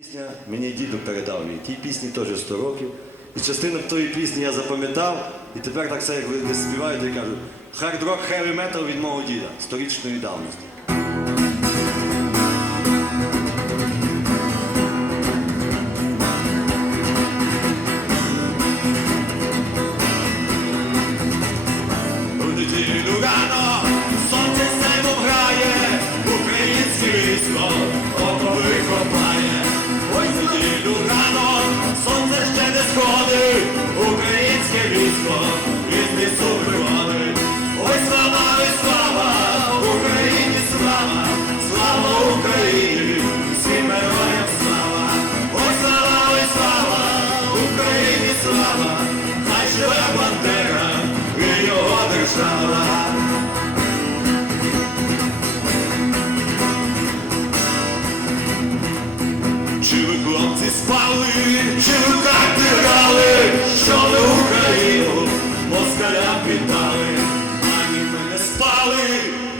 Пісня мені діду передав мені. Тій пісні теж 100 років. І частину тої пісні я запам'ятав, і тепер так все, як ви співаєте, я кажу, хард-рок, хеві метал від мого діда, сторічної давності. У військо від лісу виводить. Ой, слава, ой, слава, Україні слава, слава Україні, всім героям слава. Ой, слава, ой, слава, Україні слава, хай живе Бандера і його держава.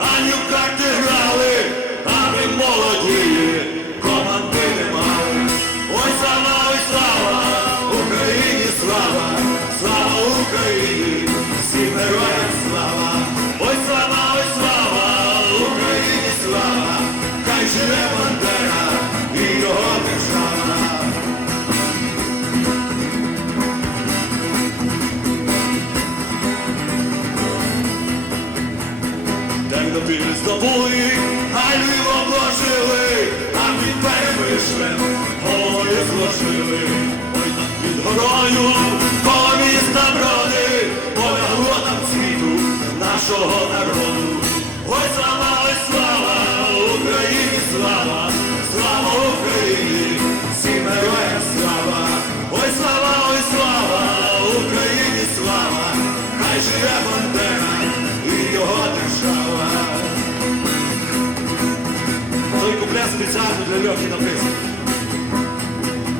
Ані грали, а молоді, команди не мали. Ой, слава, ой, слава, Україні слава, слава Україні, всім героям слава. Ой, слава, ой, слава, Україні слава, хай живе Тернопіль здобули, а Львів обложили, а під перемишлем голови зложили. Ой, там під горою, Той спеціально для Льохи написаний.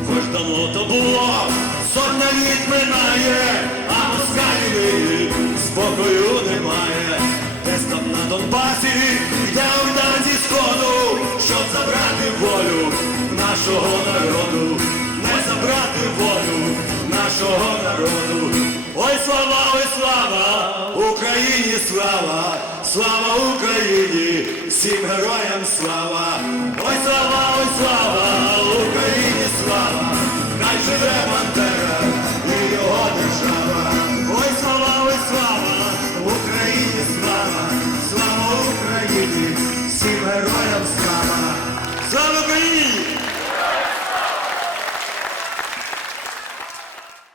Хоч давно то було, сотня літ минає, а москалі спокою немає. Десь там на Донбасі йде орда зі сходу, щоб забрати волю нашого народу, не забрати волю нашого народу. Ой, слава, ой, слава, Україні слава, слава Україні, всім героям слава, ой слава, ой слава, Україні слава, хай живе манте.